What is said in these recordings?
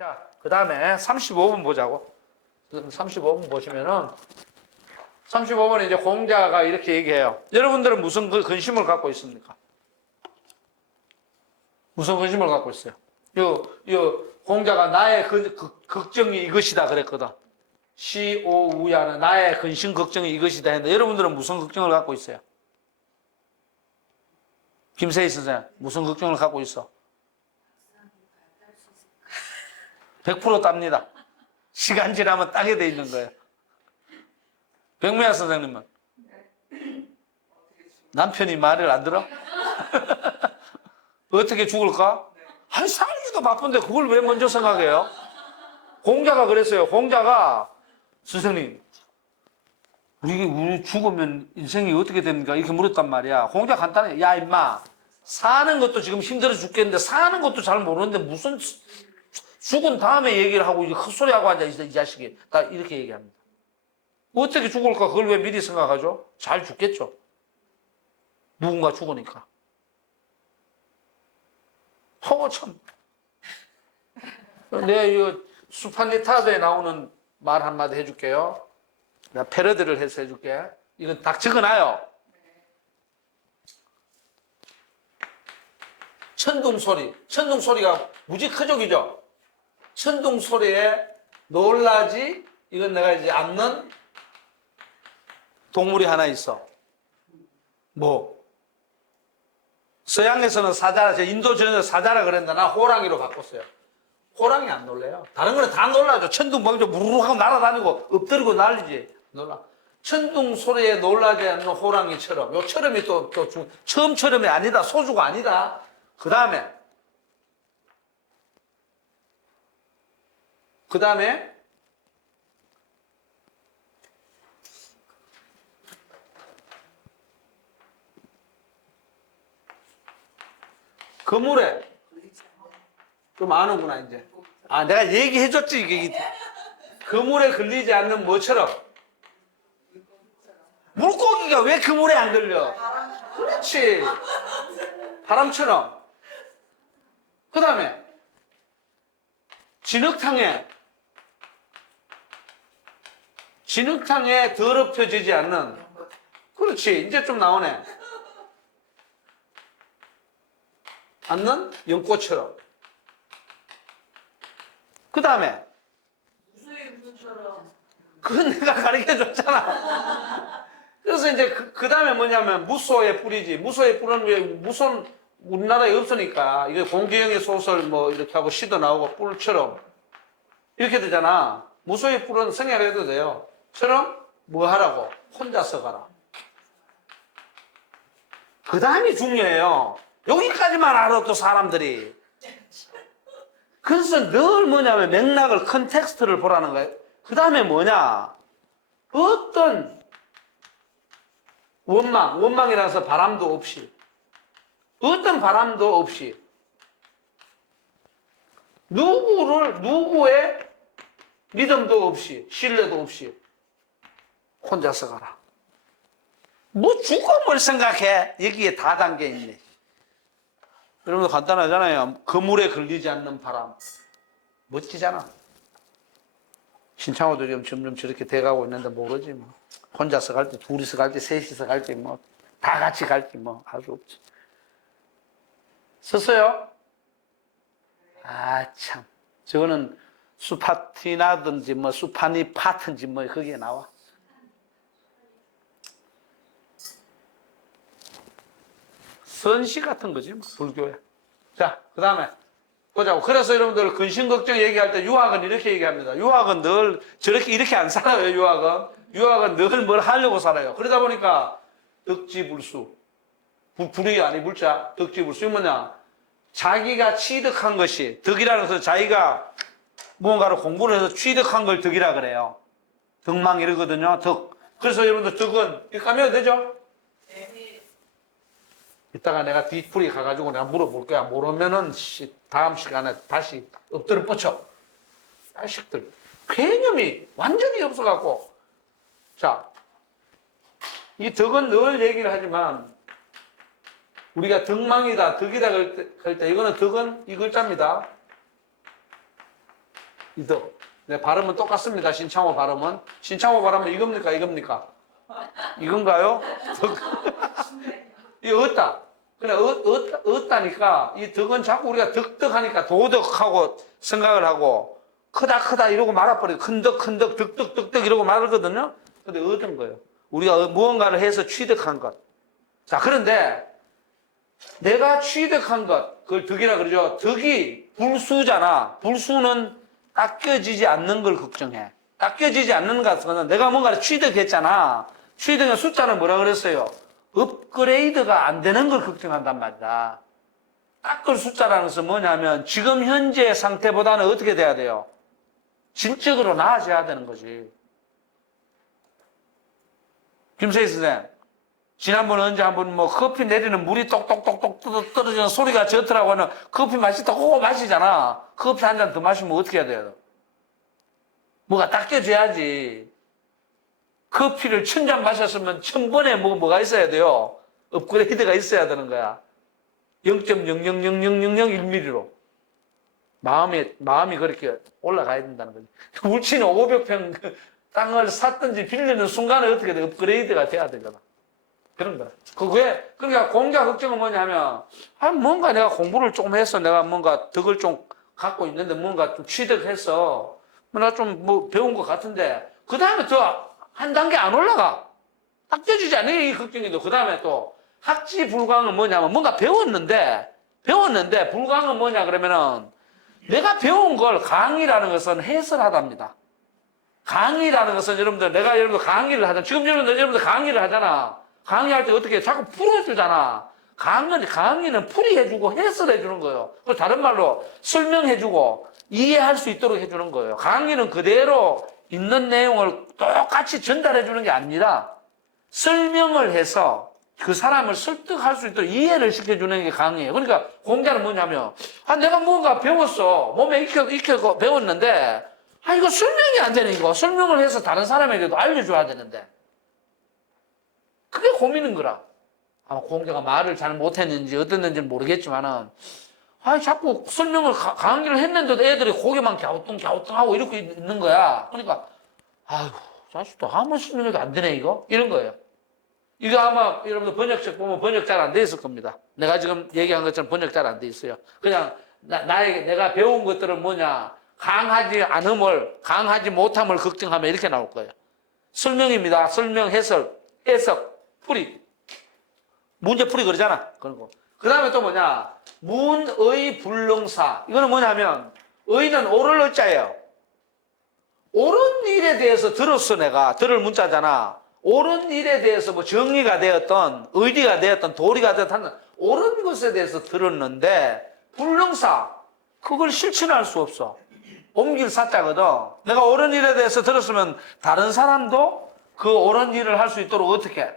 자, 그 다음에 35번 보자고. 35번 보시면은 35번에 이제 공자가 이렇게 얘기해요. 여러분들은 무슨 근심을 갖고 있습니까? 무슨 근심을 갖고 있어요? 요 공자가 나의 걱정이 이것이다 그랬거든. 시오우야는 나의 근심 걱정이 이것이다 했는데 여러분들은 무슨 걱정을 갖고 있어요? 김세희 선생님 무슨 걱정을 갖고 있어? 100% 땁니다. 시간 지나면 따게 돼 있는 거예요. 백미아 선생님은? 남편이 말을 안 들어? 어떻게 죽을까? 아니, 살기도 바쁜데 그걸 왜 먼저 생각해요? 공자가 그랬어요. 공자가, 선생님, 우리 죽으면 인생이 어떻게 됩니까? 이렇게 물었단 말이야. 공자 간단해. 야, 임마. 사는 것도 지금 힘들어 죽겠는데 사는 것도 잘 모르는데 무슨 죽은 다음에 얘기를 하고 헛소리하고 앉아있어 이 자식이. 다 이렇게 얘기합니다. 어떻게 죽을까? 그걸 왜 미리 생각하죠? 잘 죽겠죠. 누군가 죽으니까. 참. 내가 이 수판리타드에 나오는 말 한마디 해줄게요. 내가 패러디를 해서 해줄게. 이건 딱 적어놔요. 천둥소리. 천둥소리가 무지 크적이죠? 천둥소리에 놀라지, 이건 내가 이제 않는 동물이 하나 있어. 뭐? 서양에서는 사자라, 인도전에서 사자라 그랬는데 나 호랑이로 바꿨어요. 호랑이 안 놀래요. 다른 거는 다 놀라죠. 천둥번개 무르르 하고 날아다니고 엎드리고 난리지. 놀라. 천둥 소리에 놀라지 않는 호랑이처럼. 요 처럼이 또 처음처럼이 아니다. 소주가 아니다. 그 다음에 그물에 좀 아는구나 이제. 아, 내가 얘기해줬지 이게. 그물에 걸리지 않는 뭐처럼? 물고기가 왜 그물에 안 걸려? 그렇지. 바람처럼. 그 다음에 진흙탕에 더럽혀지지 않는. 그렇지. 이제 좀 나오네. 않는 연꽃처럼. 그 다음에 무수의 무수처럼. 그건 내가 가르쳐줬잖아. 그래서 이제 그 다음에 뭐냐면 무소의 뿔이지. 무소의 뿔은 왜 무소는 우리나라에 없으니까 이게 공기영의 소설 뭐 이렇게 하고 시도 나오고 뿔처럼 이렇게 되잖아. 무소의 뿔은 생략해도 돼요. 처럼 뭐 하라고? 혼자서 가라. 그 다음이 중요해요. 여기까지만 알아 또 사람들이. 그래서 늘 뭐냐면 맥락을 컨텍스트를 보라는 거예요. 그 다음에 뭐냐? 어떤 원망이라서 바람도 없이, 어떤 바람도 없이, 누구의 믿음도 없이, 신뢰도 없이, 혼자서 가라. 뭐 죽음을 생각해? 여기에 다 담겨 있네. 여러분들 간단하잖아요. 그물에 걸리지 않는 바람. 멋지잖아. 신창호도 지금 점점 저렇게 돼가고 있는데 모르지 뭐. 혼자서 갈지, 둘이서 갈지, 셋이서 갈지, 뭐, 다 같이 갈지, 뭐, 알 수 없지. 썼어요? 아, 참. 저거는 수파티나든지, 뭐, 수파니 파트인지, 뭐, 거기에 나와. 선시 같은 거지, 뭐, 불교에. 자, 그 다음에 보자고. 그래서 여러분들 근심 걱정 얘기할 때 유학은 이렇게 얘기합니다. 유학은 늘 저렇게 이렇게 안 살아요. 유학은 늘 뭘 하려고 살아요. 그러다 보니까 덕지불수. 불이 아니 불자 덕지불수. 이게 뭐냐? 자기가 취득한 것이 덕이라는 것은 자기가 무언가를 공부를 해서 취득한 걸 덕이라 그래요. 덕망 이러거든요. 덕. 그래서 여러분들 덕은 이거 까면 되죠? 네. 이따가 내가 뒷풀이 가가지고 내가 물어볼 거야. 모르면은 다음 시간에 다시 엎드려 뻗쳐. 자식들 개념이 완전히 없어갖고. 자, 이 덕은 늘 얘기를 하지만 우리가 덕망이다, 덕이다 할 때 이거는 덕은 이 글자입니다. 이 덕. 네, 발음은 똑같습니다. 신창호 발음은. 신창호 발음은 이겁니까? 이겁니까? 이건가요? 덕. 이 얻다. 그래, 얻다니까 이 덕은 자꾸 우리가 덕덕하니까 도덕하고 생각을 하고 크다 이러고 말아버리고 큰 덕, 덕덕 이러고 말하거든요. 근데 얻은 거예요. 우리가 무언가를 해서 취득한 것. 자, 그런데 내가 취득한 것, 그걸 덕이라 그러죠. 덕이 불수잖아. 불수는 닦여지지 않는 걸 걱정해. 닦여지지 않는 것은 내가 뭔가를 취득했잖아. 취득한 숫자는 뭐라 그랬어요? 업그레이드가 안 되는 걸 걱정한단 말이다. 닦을 숫자라는 것은 뭐냐면 지금 현재 상태보다는 어떻게 돼야 돼요? 진적으로 나아져야 되는 거지. 김세희 선생님, 지난번에 언제 한번 뭐 커피 내리는 물이 똑똑똑똑 떨어지는 소리가 좋더라고 하는 커피 맛있다고 마시잖아. 커피 한 잔 더 마시면 어떻게 해야 돼요? 뭐가 닦여져야지. 커피를 1000잔 마셨으면 1000번에 뭐가 있어야 돼요? 업그레이드가 있어야 되는 거야. 0.0000001mm로. 마음이 그렇게 올라가야 된다는 거지. 울치는 500평 땅을 샀든지 빌리는 순간에 어떻게 돼? 업그레이드가 돼야 되잖아. 그런 거야. 그러니까 공자 걱정은 뭐냐면, 뭔가 내가 공부를 조금 해서 내가 뭔가 덕을 좀 갖고 있는데 뭔가 좀 취득해서 나 좀 뭐 배운 것 같은데, 그 다음에 더 한 단계 안 올라가. 닦여지지 않는 게 이 걱정이도. 그 다음에 또 학지 불광은 뭐냐면 뭔가 배웠는데 불광은 뭐냐 그러면은 내가 배운 걸 강의라는 것은 해설하답니다. 강의라는 것은 여러분들 강의를 하잖아. 지금 여러분들 강의를 하잖아. 강의할 때 어떻게 해? 자꾸 풀어주잖아. 강의는 풀이해주고 해설해주는 거예요. 다른 말로 설명해주고 이해할 수 있도록 해주는 거예요. 강의는 그대로 있는 내용을 똑같이 전달해주는 게 아니라 설명을 해서 그 사람을 설득할 수 있도록 이해를 시켜주는 게 강의예요. 그러니까 공자는 뭐냐면, 내가 뭔가 배웠어. 몸에 익혀 배웠는데, 이거 설명이 안 되네, 이거. 설명을 해서 다른 사람에게도 알려줘야 되는데. 그게 고민인 거라. 아마 공자가 말을 잘 못했는지 어땠는지는 모르겠지만은, 자꾸 설명을 강의를 했는데도 애들이 고개만 갸우뚱하고 이렇게 있는 거야. 그러니까, 자식도 아무 설명해도 안 되네, 이거? 이런 거예요. 이거 아마 여러분들 번역책 보면 번역 잘 안 돼 있을 겁니다. 내가 지금 얘기한 것처럼 번역 잘 안 돼 있어요. 그냥 내가 배운 것들은 뭐냐, 강하지 못함을 걱정하면 이렇게 나올 거예요. 설명입니다. 설명, 해석, 풀이. 문제풀이 그러잖아. 그런 거. 그 다음에 또 뭐냐, 문의 불능사. 이거는 뭐냐면, 의는 옳을 의자예요. 옳은 일에 대해서 들었어, 내가. 들을 문자잖아. 옳은 일에 대해서 뭐 정의가 되었던, 의리가 되었던, 도리가 되었던, 옳은 것에 대해서 들었는데, 불능사. 그걸 실천할 수 없어. 옮길 사자거든. 내가 옳은 일에 대해서 들었으면 다른 사람도 그 옳은 일을 할 수 있도록 어떻게?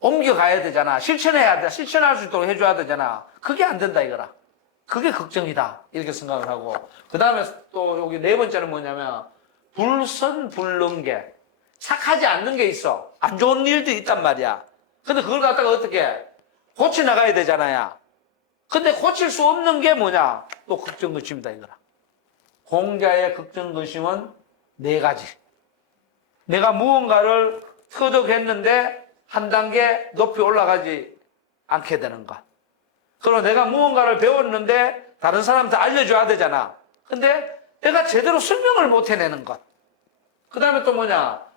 옮겨가야 되잖아. 실천해야 돼. 실천할 수 있도록 해줘야 되잖아. 그게 안 된다, 이거라. 그게 걱정이다. 이렇게 생각을 하고. 그 다음에 또 여기 네 번째는 뭐냐면, 불선불능계. 착하지 않는 게 있어. 안 좋은 일도 있단 말이야. 근데 그걸 갖다가 어떻게 고쳐 나가야 되잖아요. 근데 고칠 수 없는 게 뭐냐? 또 걱정거심이다, 이거라. 공자의 걱정거심은 네 가지. 내가 무언가를 터득했는데 한 단계 높이 올라가지 않게 되는 것. 그리고 내가 무언가를 배웠는데 다른 사람한테 알려줘야 되잖아. 근데 내가 제대로 설명을 못 해내는 것. 그 다음에 또 뭐냐?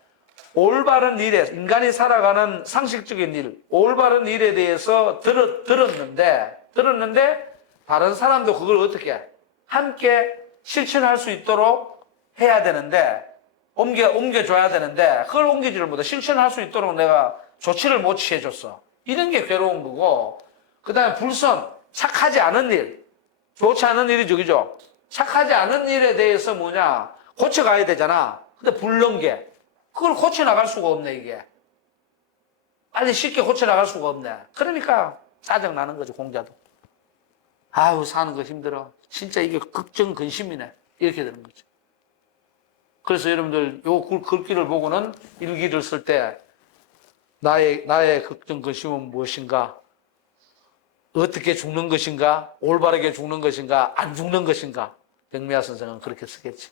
올바른 일에, 인간이 살아가는 상식적인 일, 올바른 일에 대해서 들었는데, 다른 사람도 그걸 어떻게 함께 실천할 수 있도록 해야 되는데, 옮겨줘야 되는데, 그걸 옮기지를 못해. 실천할 수 있도록 내가 조치를 못 취해줬어. 이런 게 괴로운 거고, 그 다음에 불선, 착하지 않은 일, 좋지 않은 일이죠, 그죠? 착하지 않은 일에 대해서 뭐냐, 고쳐가야 되잖아. 근데 불능게, 그걸 고쳐나갈 수가 없네, 이게. 빨리 쉽게 고쳐나갈 수가 없네. 그러니까 짜증나는 거죠, 공자도. 아유, 사는 거 힘들어. 진짜 이게 걱정, 근심이네. 이렇게 되는 거죠. 그래서 여러분들, 요 글귀를 보고는 일기를 쓸 때, 나의 걱정, 근심은 무엇인가? 어떻게 죽는 것인가? 올바르게 죽는 것인가? 안 죽는 것인가? 백미아 선생은 그렇게 쓰겠지.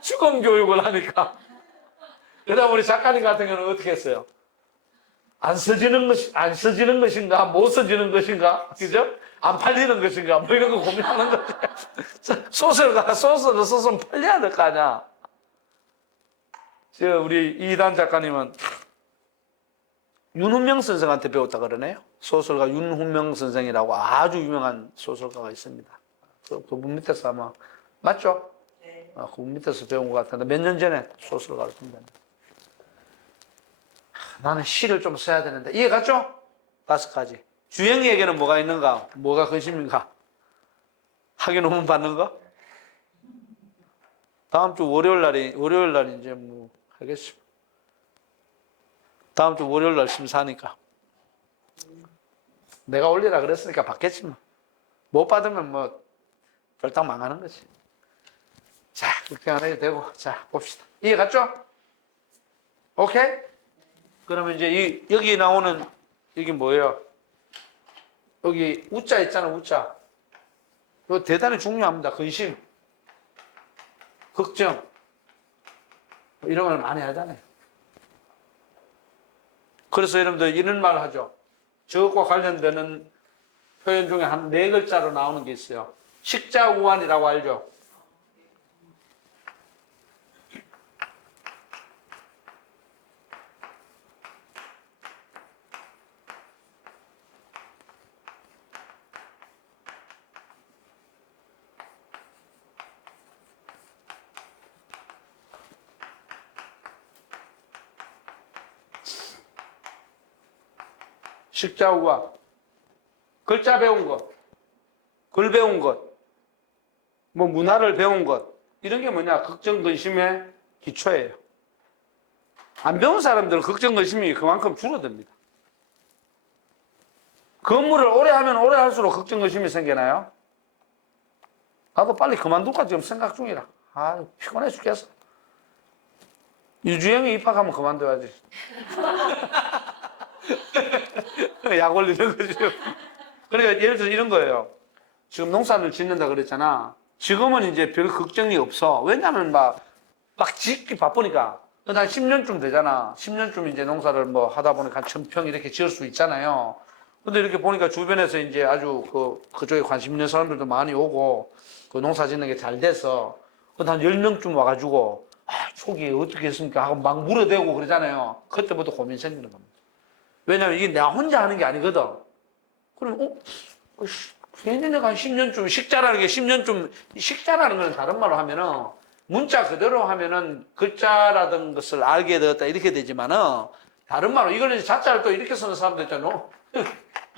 죽음 교육을 하니까. 그다음 우리 작가님 같은 경우는 어떻게 했어요? 안 써지는 것인가? 못 써지는 것인가? 그죠? 안 팔리는 것인가? 뭐 이런 거 고민하는 거지. 소설을 써서 팔려야 될 거 아니야. 우리 이단 작가님은 윤훈명 선생한테 배웠다 그러네요. 소설가 윤훈명 선생이라고 아주 유명한 소설가가 있습니다. 그분 밑에서 아마, 맞죠? 네. 그분 밑에서 배운 것 같은데 몇 년 전에 소설가를 쓴다. 나는 시를 좀 써야 되는데 이해 갔죠? 5가지. 주영이에게는 뭐가 있는가? 뭐가 근심인가? 학위 논문 받는 거? 다음 주 월요일 날 이제 뭐 하겠습니다. 다음 주 월요일 날 심사하니까. 내가 올리라 그랬으니까 받겠지 뭐. 못 받으면 뭐 별당 망하는 거지. 자, 그렇게 안 해도 되고. 자, 봅시다. 이해 갔죠? 오케이? 그러면 이제 여기 나오는 이게 뭐예요? 여기 우자 있잖아, 우자. 이거 대단히 중요합니다. 근심, 걱정. 이런 걸 많이 하잖아요. 그래서 여러분들 이런 말 하죠. 저것과 관련되는 표현 중에 한 4글자로 나오는 게 있어요. 식자우환이라고 알죠? 식자우환. 글자 배운 것, 글 배운 것, 뭐 문화를 배운 것, 이런 게 뭐냐? 걱정, 근심의 기초예요. 안 배운 사람들은 걱정, 근심이 그만큼 줄어듭니다. 근무를 오래 하면 오래 할수록 걱정, 근심이 생기나요? 나도 빨리 그만둘까 지금 생각 중이라. 아, 피곤해 죽겠어. 유주영이 입학하면 그만둬야지. 약 올리는 거죠. 그러니까 예를 들어서 이런 거예요. 지금 농사를 짓는다 그랬잖아. 지금은 이제 별 걱정이 없어. 왜냐면 막 짓기 바쁘니까. 한 10년쯤 되잖아. 10년쯤 이제 농사를 뭐 하다 보니까 한 1000평 이렇게 지을 수 있잖아요. 근데 이렇게 보니까 주변에서 이제 아주 그쪽에 관심 있는 사람들도 많이 오고, 그 농사 짓는 게 잘 돼서, 한 10명쯤 와가지고, 초기에 어떻게 했습니까? 하고 막 물어대고 그러잖아요. 그때부터 고민 생기는 겁니다. 왜냐면 이게 내가 혼자 하는 게 아니거든. 그럼, 괜히 내가 한 10년쯤, 식자라는 게 10년쯤, 식자라는 건 다른 말로 하면은, 문자 그대로 하면은 글자라든 것을 알게 되었다, 이렇게 되지만은, 다른 말로, 이걸 이제 자자를 또 이렇게 쓰는 사람도 있잖아.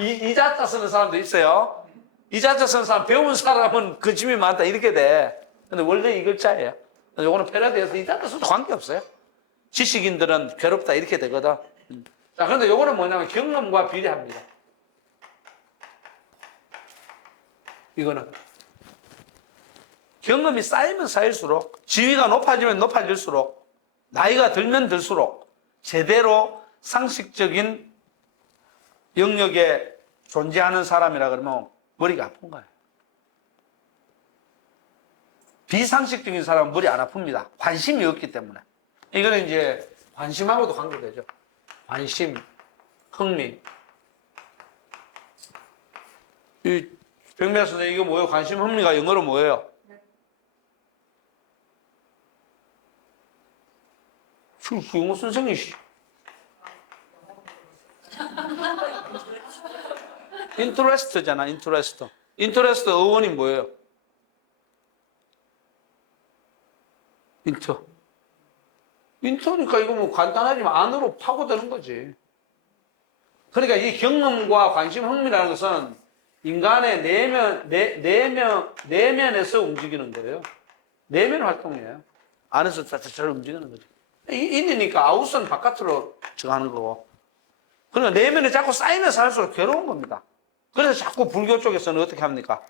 이 자자 쓰는 사람도 있어요. 이 자자 쓰는 사람, 배운 사람은 근심이 많다, 이렇게 돼. 근데 원래 이 글자예요. 요거는 패러디해서 이 자자 써도 관계없어요. 지식인들은 괴롭다, 이렇게 되거든. 자, 그런데 요거는 뭐냐면 경험과 비례합니다. 이거는. 경험이 쌓이면 쌓일수록, 지위가 높아지면 높아질수록, 나이가 들면 들수록, 제대로 상식적인 영역에 존재하는 사람이라 그러면 머리가 아픈 거예요. 비상식적인 사람은 머리 안 아픕니다. 관심이 없기 때문에. 이거는 이제 관심하고도 관계되죠. 관심, 흥미. 이 백미아 선생님, 이거 뭐예요? 관심, 흥미가 영어로 뭐예요? 영어 선생님. 인트레스트잖아, 인트레스트. 인터레스트 어원이 뭐예요? 인터니까 이거 뭐 간단하지만 안으로 파고드는 거지. 그러니까 이 경험과 관심, 흥미라는 것은 인간의 내면에서 움직이는 거예요. 내면 활동이에요. 안에서 자체로 움직이는 거죠. 인이니까 아웃은 바깥으로 정하는 거고. 그러니까 내면에 자꾸 쌓이면서 할수록 괴로운 겁니다. 그래서 자꾸 불교 쪽에서는 어떻게 합니까?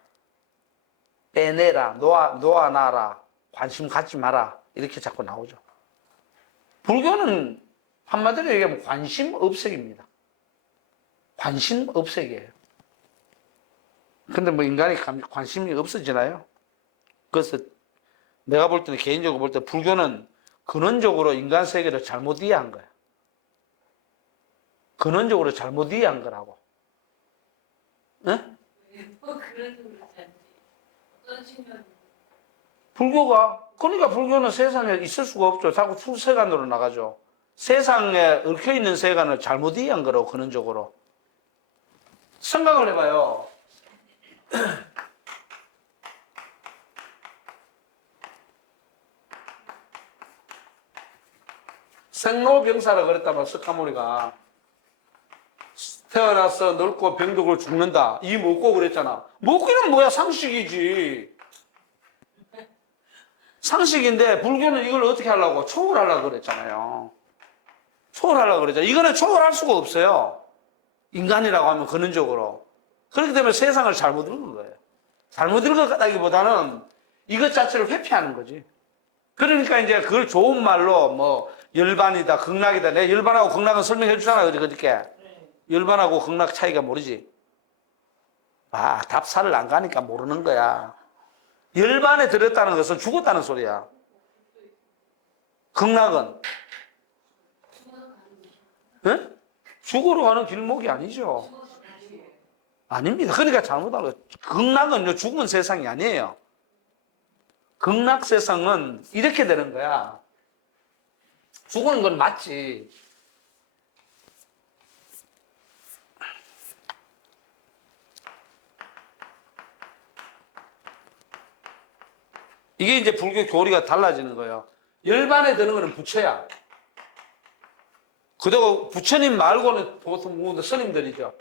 빼내라, 놓아놔라, 관심 갖지 마라. 이렇게 자꾸 나오죠. 불교는 한마디로 얘기하면 관심 없애기입니다. 관심 없애기예요. 근데 뭐 인간이 관심이 없어지나요? 그래서 내가 볼 때는 개인적으로 볼 때 불교는 근원적으로 인간 세계를 잘못 이해한 거야. 근원적으로 잘못 이해한 거라고. 응? 뭐 그래도 그렇지 않지. 어떤 측면? 그러니까 불교는 세상에 있을 수가 없죠. 자꾸 출세관으로 나가죠. 세상에 얽혀있는 세간을 잘못 이해한 거라고, 근원적으로. 생각을 해봐요. 생로병사라 그랬다면 석가모니가 태어나서 늙고 병들고 죽는다. 이 먹고 그랬잖아. 먹기는 뭐야? 상식이지. 상식인데 불교는 이걸 어떻게 하려고? 초월하려고 그랬잖아요. 초월하려고 그랬잖아요. 이거는 초월할 수가 없어요. 인간이라고 하면 근원적으로. 그렇기 때문에 세상을 잘못 읽은 거예요. 잘못 읽었다기보다는 이것 자체를 회피하는 거지. 그러니까 이제 그걸 좋은 말로 뭐 열반이다, 극락이다. 내가 열반하고 극락은 설명해 주잖아, 그저께. 열반하고 극락 차이가 모르지. 아, 답사를 안 가니까 모르는 거야. 열반에 들었다는 것은 죽었다는 소리야. 극락은? 네? 죽으러 가는 길목이 아니죠. 아닙니다. 그러니까 잘못한 거예요. 극락은요, 죽은 세상이 아니에요. 극락 세상은 이렇게 되는 거야. 죽은 건 맞지. 이게 이제 불교 교리가 달라지는 거예요. 열반에 드는 거는 부처야. 그리고 부처님 말고는 보통 스님들이죠.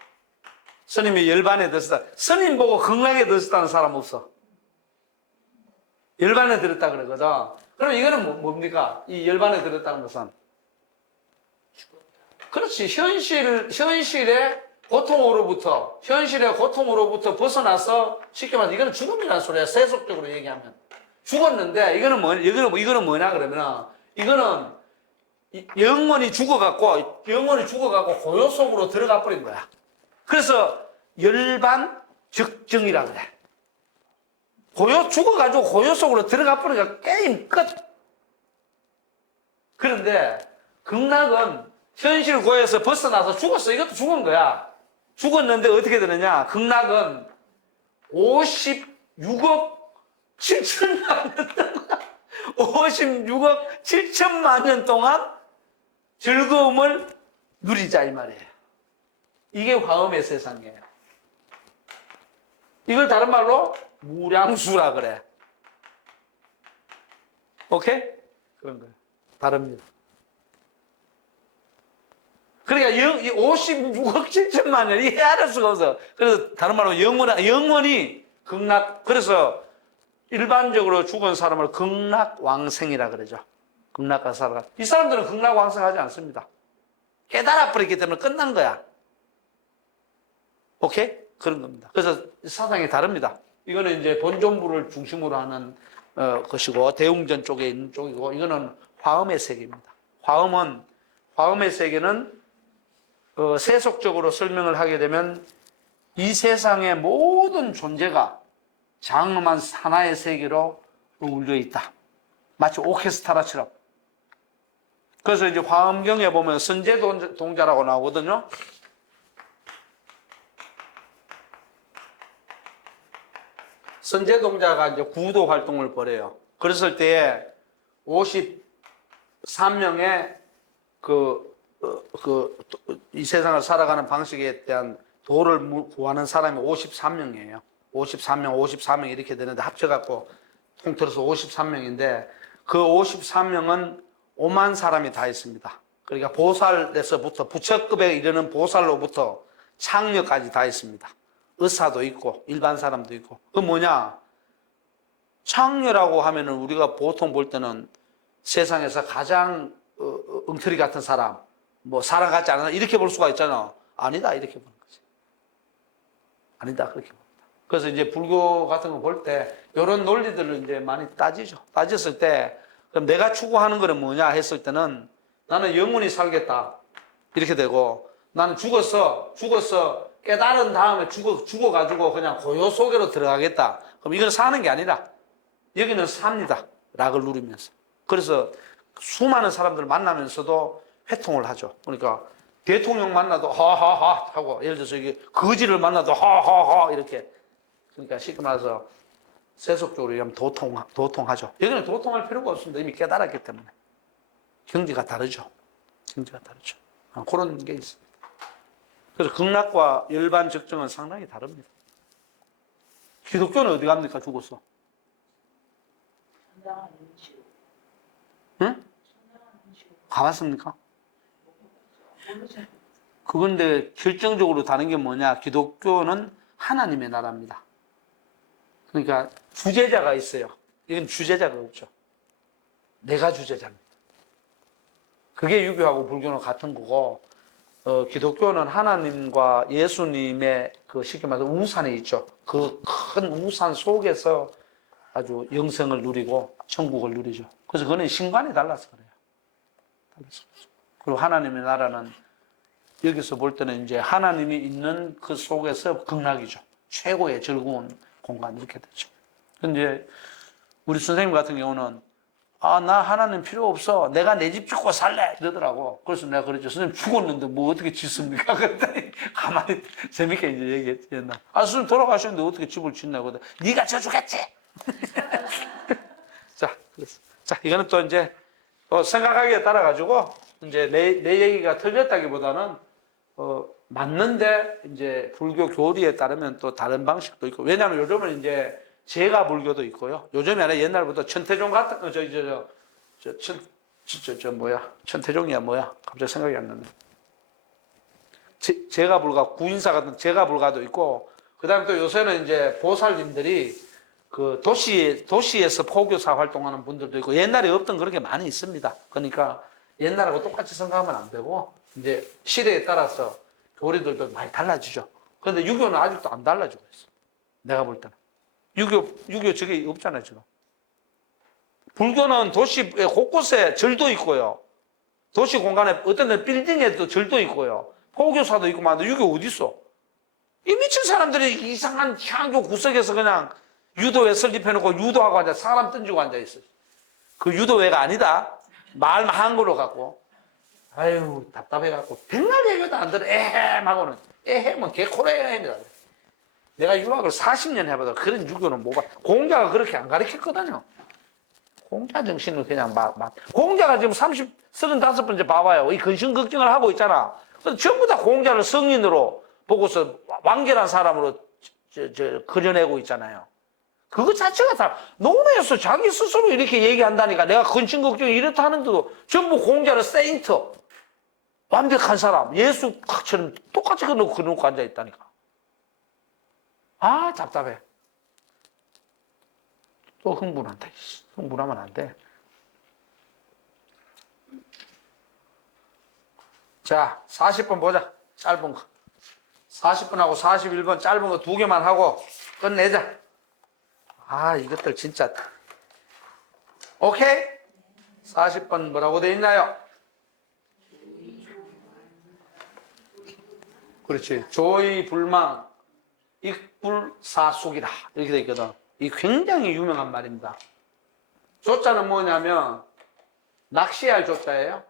스님이 열반에 들었다. 스님 보고 극락에 들었다는 사람 없어. 열반에 들었다 그러거든. 그럼 이거는 뭡니까? 이 열반에 들었다는 것은. 그렇지. 현실의 고통으로부터 벗어나서 쉽게 말해서 이거는 죽음이라는 소리야. 세속적으로 얘기하면. 죽었는데, 이거는 뭐냐, 그러면, 이거는 영원히 죽어갖고 고요 속으로 들어가 버린 거야. 그래서 열반 적정이라 그래. 죽어가지고 고요 속으로 들어가 버리니까 게임 끝. 그런데 극락은 현실 고에서 벗어나서 죽었어. 이것도 죽은 거야. 죽었는데 어떻게 되느냐? 극락은 56억 7천만 년 동안 56억 7천만 년 동안 즐거움을 누리자 이 말이에요. 이게 화엄의 세상이에요. 이걸 다른 말로 무량수라 그래. 오케이? 그런 거예요. 다릅니다. 그러니까 56억 7천만 년 이게 헤아릴 수가 없어. 그래서 다른 말로 영원히 극락. 그래서 일반적으로 죽은 사람을 극락왕생이라 그러죠. 극락가 살아가. 이 사람들은 극락왕생하지 않습니다. 깨달아 버렸기 때문에 끝난 거야. 오케이? 그런 겁니다. 그래서 사상이 다릅니다. 이거는 이제 본존부를 중심으로 하는 것이고 대웅전 쪽에 있는 쪽이고 이거는 화엄의 세계입니다. 화엄의 세계는 세속적으로 설명을 하게 되면 이 세상의 모든 존재가 장엄한 하나의 세계로 어울려 있다. 마치 오케스트라처럼. 그래서 이제 화엄경에 보면 선제동자라고 나오거든요. 선제동자가 이제 구도 활동을 벌여요. 그랬을 때에 53명의 이 세상을 살아가는 방식에 대한 도를 구하는 사람이 53명이에요. 54명 이렇게 되는데 합쳐갖고 통틀어서 53명인데 그 53명은 5만 사람이 다 있습니다. 그러니까 보살에서부터 부처급에 이르는 보살로부터 창녀까지 다 있습니다. 의사도 있고 일반 사람도 있고. 그 뭐냐? 창녀라고 하면은 우리가 보통 볼 때는 세상에서 가장 엉터리 같은 사람, 뭐 사람 같지 않은 사람 이렇게 볼 수가 있잖아. 아니다 이렇게 보는 거지. 아니다 그렇게 봅니다. 그래서 이제 불교 같은 거 볼 때 이런 논리들을 이제 많이 따지죠. 따졌을 때 그럼 내가 추구하는 거는 뭐냐 했을 때는 나는 영원히 살겠다 이렇게 되고 나는 죽었어 깨달은 다음에 죽어가지고 그냥 고요 속으로 들어가겠다. 그럼 이건 사는 게 아니라 여기는 삽니다. 락을 누리면서. 그래서 수많은 사람들을 만나면서도 회통을 하죠. 그러니까 대통령 만나도 하하하 하고 예를 들어서 이게 거지를 만나도 하하하 이렇게. 그러니까 쉽게 말해서 세속적으로 얘기하면 도통하죠. 여기는 도통할 필요가 없습니다. 이미 깨달았기 때문에. 경지가 다르죠. 경지가 다르죠. 그런 게 있습니다. 그래서 극락과 열반 적정은 상당히 다릅니다. 기독교는 어디 갑니까? 죽었어. 응? 가봤습니까? 그건데 결정적으로 다른 게 뭐냐? 기독교는 하나님의 나라입니다. 그러니까 주제자가 있어요. 이건 주제자가 없죠. 내가 주제자입니다. 그게 유교하고 불교는 같은 거고, 기독교는 하나님과 예수님의 그 쉽게 말해서 우산이 있죠. 그 큰 우산 속에서 아주 영생을 누리고 천국을 누리죠. 그래서 그거는 신관이 달라서 그래요. 그리고 하나님의 나라는 여기서 볼 때는 이제 하나님이 있는 그 속에서 극락이죠. 최고의 즐거운 공간 이렇게 되죠. 근데 우리 선생님 같은 경우는 나 하나님 필요 없어. 내가 내 집 짓고 살래. 이러더라고. 그래서 내가 그랬죠. 선생님 죽었는데 뭐 어떻게 짓습니까? 그랬더니 가만히 재밌게 이제 얘기했지. 옛날. 선생님 돌아가셨는데 어떻게 집을 짓냐고. 네가 져주겠지. 자, 그래서. 자, 이거는 또 이제 생각하기에 따라가지고 이제 내 얘기가 틀렸다기보다는 맞는데 이제 불교 교리에 따르면 또 다른 방식도 있고. 왜냐하면 요즘은 이제 제가 불교도 있고요. 요즘이 아니라 옛날부터 천태종 같은 거, 천태종이야 뭐야? 갑자기 생각이 안 나네. 제가 불가, 구인사 같은 제가 불가도 있고, 그 다음에 또 요새는 이제 보살님들이 그 도시에서 포교사 활동하는 분들도 있고, 옛날에 없던 그런 게 많이 있습니다. 그러니까 옛날하고 똑같이 생각하면 안 되고, 이제 시대에 따라서 교리들도 많이 달라지죠. 그런데 유교는 아직도 안 달라지고 있어. 내가 볼 때는. 유교 저게 없잖아요, 지금. 불교는 도시 곳곳에 절도 있고요. 도시 공간에 어떤 데 빌딩에도 절도 있고요. 포교사도 있고 막 유교 어디 있어? 이 미친 사람들이 이상한 향교 구석에서 그냥 유도회 설립해놓고 유도하고 앉아 사람 던지고 앉아 있어. 그 유도회가 아니다. 말만 한글로 갖고. 아유 답답해갖고 백날 얘기도 안 들어. 에헴 하고는 에헴은 개코레입니다. 내가 유학을 40년 해봐도 그런 유교는 못 봐. 공자가 그렇게 안 가르쳤거든요. 공자 정신을 그냥 공자가 지금 35번째 봐봐요. 이 근심 걱정을 하고 있잖아. 전부 다 공자를 성인으로 보고서 완결한 사람으로 그려내고 있잖아요. 그거 자체가 다 논에서 자기 스스로 이렇게 얘기한다니까. 내가 근심 걱정이 이렇다 하는데도 전부 공자를 세인트, 완벽한 사람, 예수처럼 똑같이 그려놓고 앉아있다니까. 답답해. 또 흥분한다. 흥분하면 안 돼. 자, 40번 보자. 짧은 거. 40번하고 41번 짧은 거 2개만 하고 끝내자. 이것들 진짜. 오케이? 40번 뭐라고 돼 있나요? 그렇지. 조의 불망. 익불사숙이라 이렇게 돼 있거든. 이 굉장히 유명한 말입니다. 조자는 뭐냐면 낚시할 조자예요.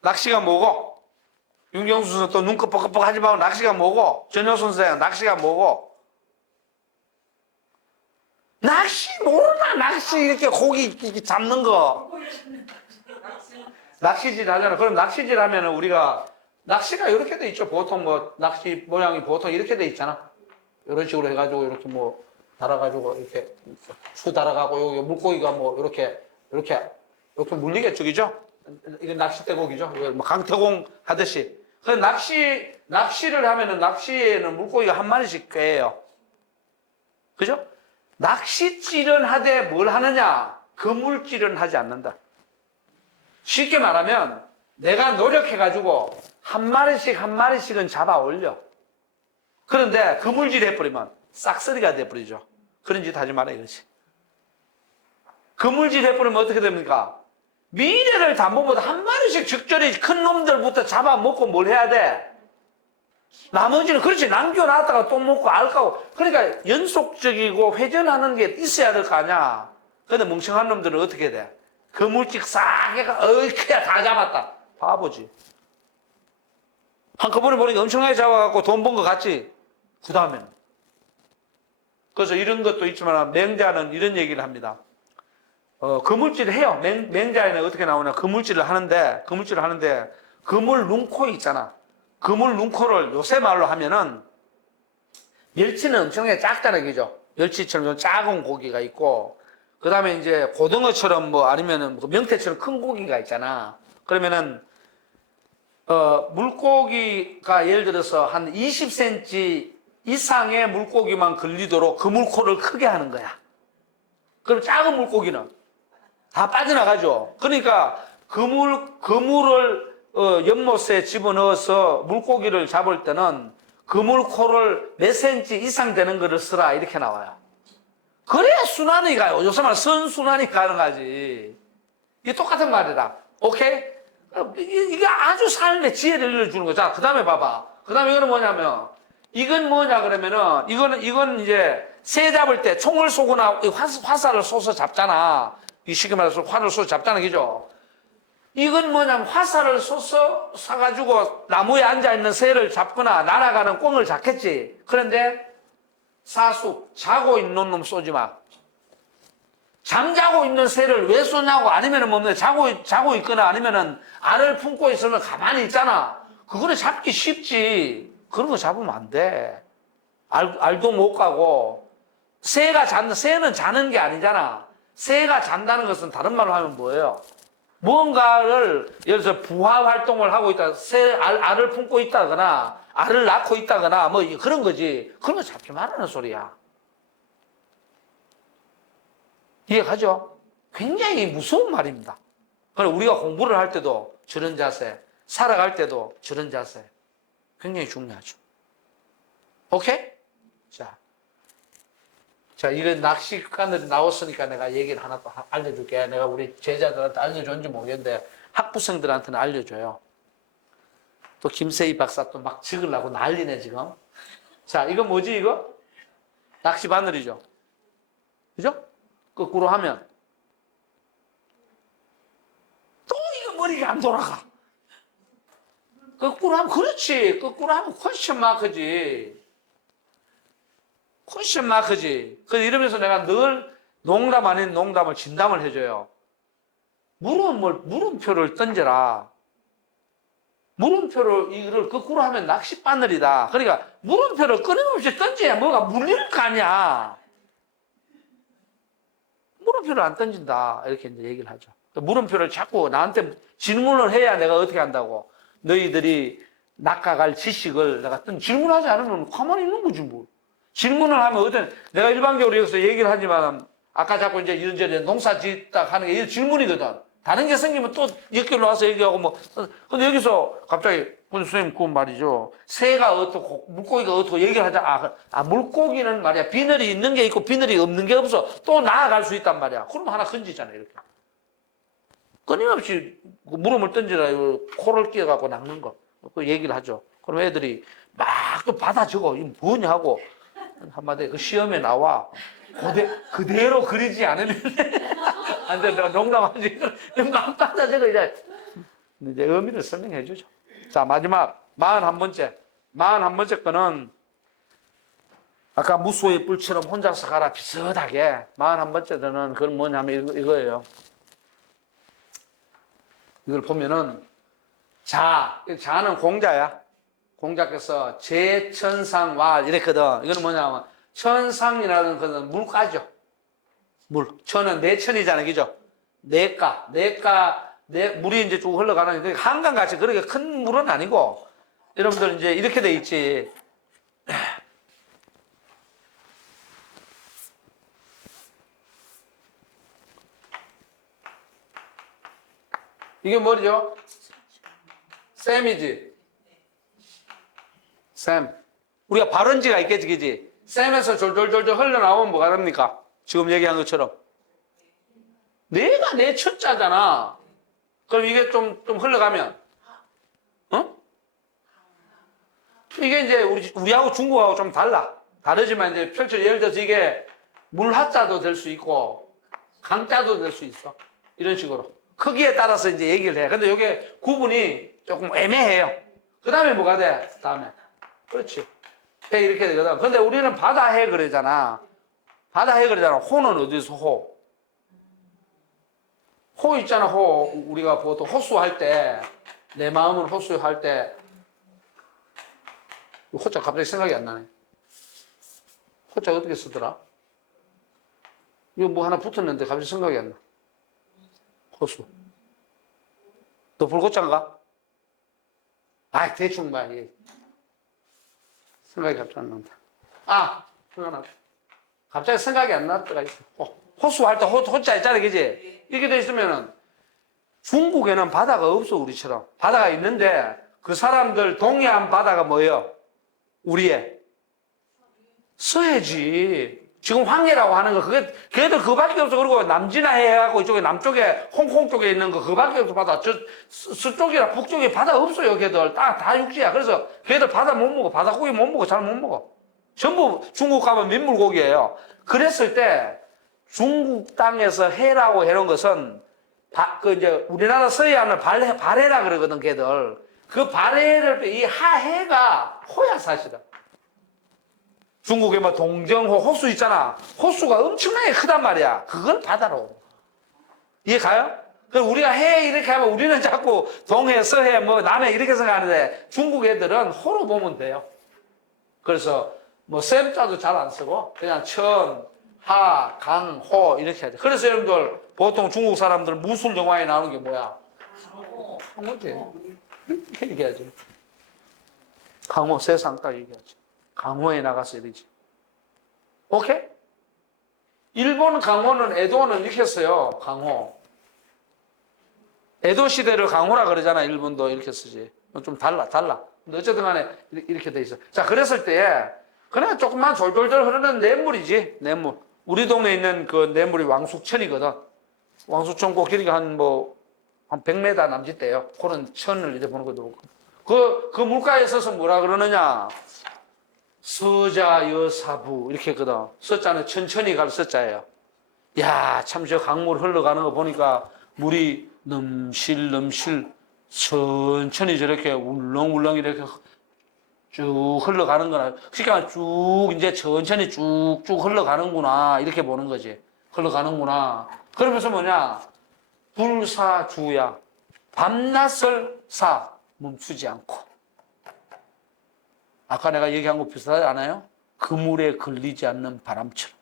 낚시가 뭐고? 윤경수 선수 또 눈꺼 뻑뻑 하지 말고 낚시가 뭐고? 전효 선생 낚시가 뭐고? 낚시 모르나? 낚시 이렇게 고기 이렇게 잡는 거. 낚시질 하잖아. 그럼 낚시질 하면은 우리가 낚시가 이렇게 돼 있죠. 보통 뭐 낚시 모양이 보통 이렇게 돼 있잖아. 이런 식으로 해가지고 이렇게 뭐 달아가지고 이렇게 수 달아가고 여기 물고기가 뭐 이렇게 물리겠죠, 그죠? 이건 낚싯대고기죠. 이거 뭐 강태공 하듯이. 그 낚시를 하면은 낚시에는 물고기가 한 마리씩 꿰요. 그죠? 낚시질은 하되 뭘 하느냐? 그물질은 하지 않는다. 쉽게 말하면 내가 노력해가지고 한 마리씩은 잡아 올려. 그런데 그물질 해버리면 싹쓸이가 돼버리죠. 그런 짓 하지 마라 이거지. 그물질 해버리면 어떻게 됩니까? 미래를 담보보다 한 마리씩 적절히 큰 놈들부터 잡아먹고 뭘 해야 돼? 나머지는 그렇지 남겨놨다가 또 먹고 알까고. 그러니까 연속적이고 회전하는 게 있어야 될 거 아니야. 근데 멍청한 놈들은 어떻게 돼? 그물질 싹 해가 그야 다 잡았다. 바보지. 한꺼번에 보니까 엄청나게 잡아갖고 돈 번 거 같지? 그 다음에는. 그래서 이런 것도 있지만 맹자는 이런 얘기를 합니다. 그물질을 해요. 맹자에는 어떻게 나오냐. 그물질을 하는데 그물 뭉코 있잖아. 그물 뭉코를 요새 말로 하면은 멸치는 엄청나게 작다는 얘기죠. 멸치처럼 좀 작은 고기가 있고 그 다음에 이제 고등어처럼 뭐 아니면은 명태처럼 큰 고기가 있잖아. 그러면은 물고기가 예를 들어서 한 20cm 이상의 물고기만 걸리도록 그물코를 크게 하는 거야. 그럼 작은 물고기는 다 빠져나가죠. 그러니까 그물을 연못에 집어넣어서 물고기를 잡을 때는 그물코를 몇 cm 이상 되는 거를 쓰라 이렇게 나와요. 그래야 순환이 가요. 요새 말 선순환이 가능하지. 이게 똑같은 말이다. 오케이? 이게 아주 삶의 지혜를 일러주는 거잖아. 그 다음에 봐봐. 그 다음에 이거는 뭐냐면 이건 뭐냐 그러면은 이건 이제 새 잡을 때 총을 쏘거나 화살을 쏘서 잡잖아. 이 쉽게 말해서 활을 쏘서 잡잖아. 그죠? 이건 뭐냐면 화살을 쏘서 사가지고 나무에 앉아있는 새를 잡거나 날아가는 꿩을 잡겠지. 그런데 사수, 자고 있는 놈 쏘지 마. 잠자고 있는 새를 왜 쏘냐고. 아니면은 뭡니까? 자고 있거나 아니면은 알을 품고 있으면 가만히 있잖아. 그거는 잡기 쉽지. 그런 거 잡으면 안 돼. 알도 못 가고. 새는 자는 게 아니잖아. 새가 잔다는 것은 다른 말로 하면 뭐예요? 무언가를 예를 들어서 부화 활동을 하고 있다. 알을 품고 있다거나 알을 낳고 있다거나 뭐 그런 거지. 그런 거 잡지 말라는 소리야. 이해가죠? 굉장히 무서운 말입니다. 그래서 우리가 공부를 할 때도 저런 자세, 살아갈 때도 저런 자세 굉장히 중요하죠. 오케이? 자, 이런 낚시관들이 나왔으니까 내가 얘기를 하나 또 알려줄게. 내가 우리 제자들한테 알려줬는지 모르겠는데 학부생들한테는 알려줘요. 또 김세희 박사 또 막 적으려고 난리네 지금. 자, 이거 뭐지 이거? 낚시 바늘이죠. 그죠? 거꾸로 하면 또 이거 머리가 안 돌아가. 거꾸로 하면 그렇지. 거꾸로 하면 퀘스천 마크지. 퀘스천 마크지. 그래서 이러면서 내가 늘 농담 아닌 농담을 진담을 해줘요. 물음표를 던져라. 물음표를 이거를 거꾸로 하면 낚싯바늘이다. 그러니까 물음표를 끊임없이 던져야 뭐가 물릴 거 아니야. 물음표를 안 던진다. 이렇게 이제 얘기를 하죠. 물음표를 자꾸 나한테 질문을 해야 내가 어떻게 한다고. 너희들이 낚아갈 지식을 내가 질문하지 않으면 가만히 있는 거지 뭐. 질문을 하면 내가 일반적으로 여기서 얘기를 하지만 아까 자꾸 이제 이런저런 농사 짓다 하는 게 질문이거든. 다른 게 생기면 또 엮여 와서 얘기하고 뭐. 근데 여기서 갑자기 선생님 그건 말이죠. 새가 어떻고 물고기가 어떻고 얘기를 하자. 물고기는 말이야. 비늘이 있는 게 있고 비늘이 없는 게 없어. 또 나아갈 수 있단 말이야. 그럼 하나 건지잖아 이렇게. 끊임없이 물음을 던지라 코를 끼워갖고 낚는 거. 그 얘기를 하죠. 그럼 애들이 막 또 받아 적어. 이거 뭐냐 하고 한마디 그 시험에 나와. 그대로 그리지 않으면 안 돼. 내가 농담하지. 막 받아 적어 이제 의미를 설명해 주죠. 자, 마지막 41번째 거는 아까 무소의 뿔처럼 혼자서 가라 비슷하게 41번째는 그건 뭐냐면 이거예요. 이걸 보면은 자는 공자야. 공자께서 제천상와 이랬거든. 이거는 뭐냐면 천상이라는 것은 물가죠. 천은 내천이잖아요. 그죠? 물이 이제 쭉 흘러가는 한강같이 그렇게 큰 물은 아니고 여러분들 이제 이렇게 돼 있지. 이게 뭐죠? 샘이지. 샘. 우리가 발원지가 있겠지, 그지? 샘에서 졸졸졸졸 흘러나오면 뭐가 됩니까? 지금 얘기한 것처럼. 내가 내 첫자잖아. 그럼 이게 좀 흘러가면, 어? 이게 이제 우리하고 중국하고 좀 달라. 다르지만 이제 예를 들어서 이게 물하자도 될 수 있고, 강자도 될 수 있어. 이런 식으로. 크기에 따라서 이제 얘기를 해. 근데 이게 구분이 조금 애매해요. 그 다음에 뭐가 돼? 다음에. 그렇지. 해 이렇게 되거든. 근데 우리는 바다 해 그러잖아. 바다 해 그러잖아. 호는 어디서 호? 호 있잖아, 호. 우리가 보통 호수할 때, 내 마음은 호수할 때, 호자 갑자기 생각이 안 나네. 호자 어떻게 쓰더라? 이거 뭐 하나 붙었는데 갑자기 생각이 안 나. 호수. 너 불고장가? 아, 대충 봐. 예. 생각이 갑자기 안 난다. 생각났다. 갑자기 생각이 안 났더라. 호수할 때 호자 있잖아, 그지? 이렇게 돼 있으면은 중국에는 바다가 없어, 우리처럼. 바다가 있는데 그 사람들 동해안 바다가 뭐예요? 우리의 서해지. 지금 황해라고 하는 거, 걔들 그밖에 없어. 그리고 남진해 해갖고 이쪽에 남쪽에, 홍콩 쪽에 있는 거 그밖에 없어, 바다. 서쪽이나 북쪽에 바다 없어요, 걔들. 다 육지야. 그래서 걔들 바다 못 먹어. 바다고기 못 먹어. 잘 못 먹어. 전부 중국 가면 민물고기예요. 그랬을 때 중국 땅에서 해라고 해놓은 것은, 이제 우리나라 서해안을 발해라 그러거든, 걔들. 그 발해를, 이 하해가 호야, 사실은. 중국에 뭐 동정호, 호수 있잖아. 호수가 엄청나게 크단 말이야. 그건 바다로. 이해 가요? 우리가 해 이렇게 하면 우리는 자꾸 동해, 서해, 뭐 남해 이렇게 생각하는데 중국 애들은 호로 보면 돼요. 그래서 뭐 셈자도 잘 안 쓰고 그냥 천, 하, 강, 호 이렇게 하죠. 그래서 여러분들 보통 중국 사람들 무술 영화에 나오는 게 뭐야? 강호지. 이렇게 얘기하죠. 강호 세상 딱 얘기하죠. 강호에 나가서 이러지. 오케이? 일본 강호는 에도는 이렇게 써요. 강호. 에도 시대를 강호라 그러잖아. 일본도 이렇게 쓰지. 좀 달라. 근데 어쨌든 간에 이렇게 돼 있어. 자, 그랬을 때 그냥 조금만 졸졸졸 흐르는 냇물이지. 냇물. 우리 동네에 있는 그 냇물이 왕숙천이거든. 왕숙천 꼭 길이가 한 100m 남짓 돼요. 그런 천을 이제 보는 것도 없고. 그 물가에 서서 뭐라 그러느냐. 서자여사부 이렇게 했거든. 서자는 천천히 갈 서자예요. 야, 참 저 강물 흘러가는 거 보니까 물이 넘실넘실 천천히 저렇게 울렁울렁 이렇게 쭉 흘러가는 거나. 그러니까 쭉 이제 천천히 쭉쭉 흘러가는구나 이렇게 보는 거지. 흘러가는구나. 그러면서 뭐냐? 불사주야. 밤낮을 사 멈추지 않고. 아까 내가 얘기한 거 비슷하지 않아요? 그물에 걸리지 않는 바람처럼.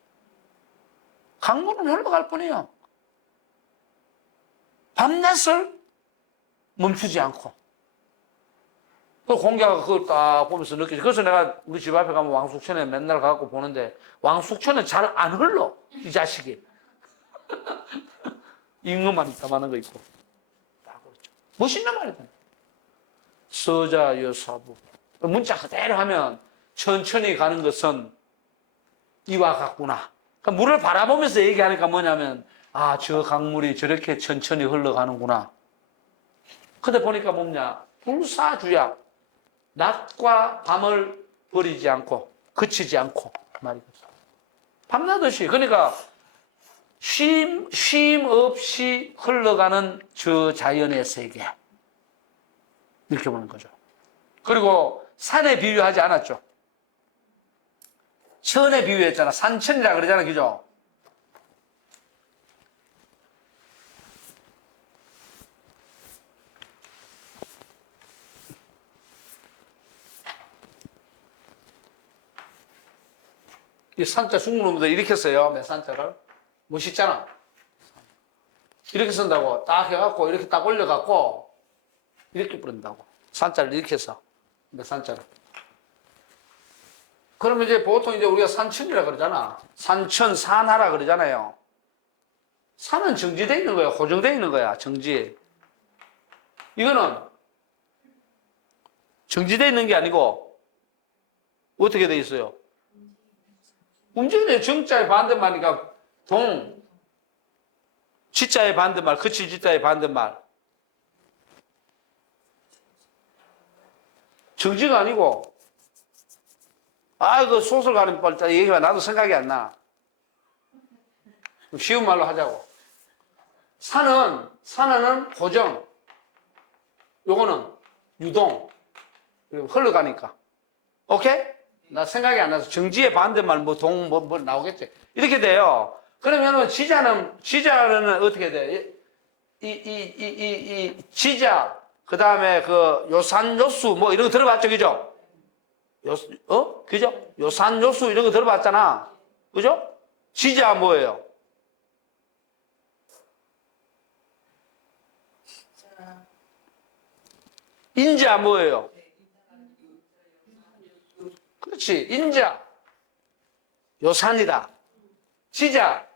강물은 흘러갈 뿐이에요. 밤낮을 멈추지 않고. 그 공자가 그걸 딱 보면서 느끼지. 그래서 내가 우리 집 앞에 가면 왕숙천에 맨날 가갖고 보는데 왕숙천은 잘 안 흘러. 이 자식이. 잉어만 이따만한 거 있고. 딱 그렇죠. 멋있는 말이다. 서자여사부. 문자 그대로 하면 천천히 가는 것은 이와 같구나. 그러니까 물을 바라보면서 얘기하니까 뭐냐면 저 강물이 저렇게 천천히 흘러가는구나. 근데 보니까 뭐냐? 불사주야. 낮과 밤을 버리지 않고 그치지 않고 말이겠어. 밤낮없이. 그러니까 쉼 없이 흘러가는 저 자연의 세계. 이렇게 보는 거죠. 그리고 산에 비유하지 않았죠. 천에 비유했잖아. 산천이라 그러잖아. 그죠? 이 산자 중국놈들 이렇게 써요. 몇 산자를. 멋있잖아. 이렇게 쓴다고 딱 해갖고 이렇게 딱 올려갖고 이렇게 부른다고. 산자를 이렇게 써. 몇 산자를. 그러면 이제 보통 이제 우리가 산천이라 그러잖아. 산천, 산하라 그러잖아요. 산은 정지되어 있는 거야. 고정되어 있는 거야. 정지. 이거는 정지되어 있는 게 아니고 어떻게 돼 있어요? 움직이네. 정자의 반대말이니까 동. 지자의 반대말, 그치 지자의 반대말. 정지가 아니고, 그 소설 가는 빨리 얘기가 나도 생각이 안 나. 쉬운 말로 하자고. 산은 고정. 요거는 유동. 흘러가니까. 오케이? 나 생각이 안 나서 정지의 반대말 뭐 나오겠지. 이렇게 돼요. 그러면 지자는 어떻게 돼? 지자, 그 다음에 그 요산, 요수, 뭐 이런 거 들어봤죠? 그죠? 그죠? 요산, 요수 이런 거 들어봤잖아. 그죠? 지자 뭐예요? 인자 뭐예요? 그렇지. 인자. 요산이다. 지자.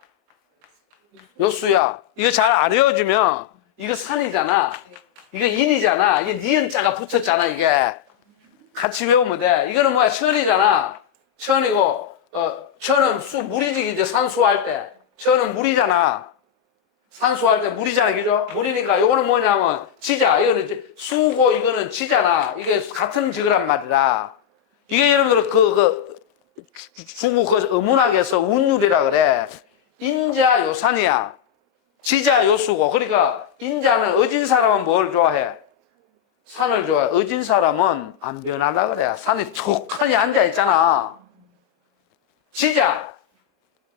요수야. 이거 잘 안 외워주면 이거 산이잖아. 이거 인이잖아. 이게 니은자가 붙었잖아. 이게. 같이 외우면 돼. 이거는 뭐야? 천이잖아. 천이고 천은 물이지. 이제 산수할 때. 천은 물이잖아. 산수할 때 물이잖아. 그죠? 물이니까 이거는 뭐냐면 지자. 이거는 이제 수고 이거는 지잖아. 이게 같은 지거란 말이라. 이게 여러분들 중국 그 어문학에서 운율이라 그래. 인자 요산이야. 지자 요수고. 그러니까 인자는 어진 사람은 뭘 좋아해? 산을 좋아해. 어진 사람은 안 변하려 그래. 산이 툭하니 앉아 있잖아. 지자.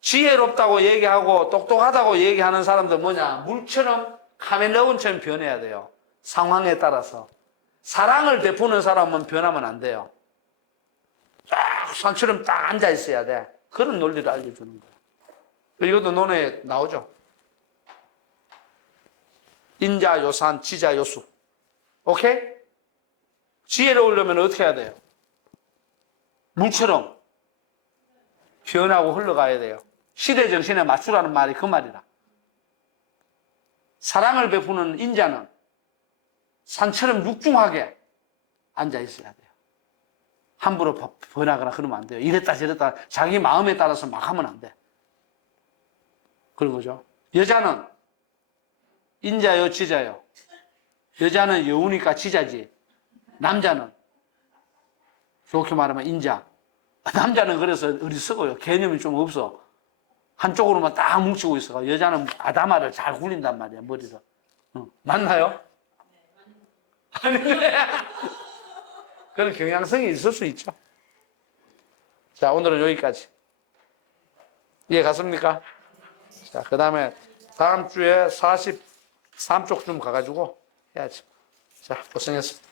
지혜롭다고 얘기하고 똑똑하다고 얘기하는 사람들 뭐냐? 물처럼 카멜레온처럼 변해야 돼요. 상황에 따라서. 사랑을 베푸는 사람은 변하면 안 돼요. 딱 산처럼 딱 앉아 있어야 돼. 그런 논리를 알려주는 거야. 이것도 논에 나오죠. 인자, 요산, 지자, 요수. 오케이? 지혜로우려면 어떻게 해야 돼요? 물처럼 변하고 흘러가야 돼요. 시대 정신에 맞추라는 말이 그 말이다. 사랑을 베푸는 인자는 산처럼 육중하게 앉아 있어야 돼요. 함부로 변하거나 그러면 안 돼요. 이랬다 저랬다 자기 마음에 따라서 막 하면 안 돼. 그런 거죠. 여자는 인자요, 지자요. 여자는 여우니까 지자지. 남자는 좋게 말하면 인자. 남자는 그래서 어리석어요. 개념이 좀 없어. 한쪽으로만 딱 뭉치고 있어. 여자는 아다마를 잘 굴린단 말이야, 머리를. 맞나요? 아니네. 그런 경향성이 있을 수 있죠. 자, 오늘은 여기까지. 이해 갔습니까? 자, 그 다음에 다음 주에 43쪽 좀 가가지고 해야지. 자, 고생했습니다.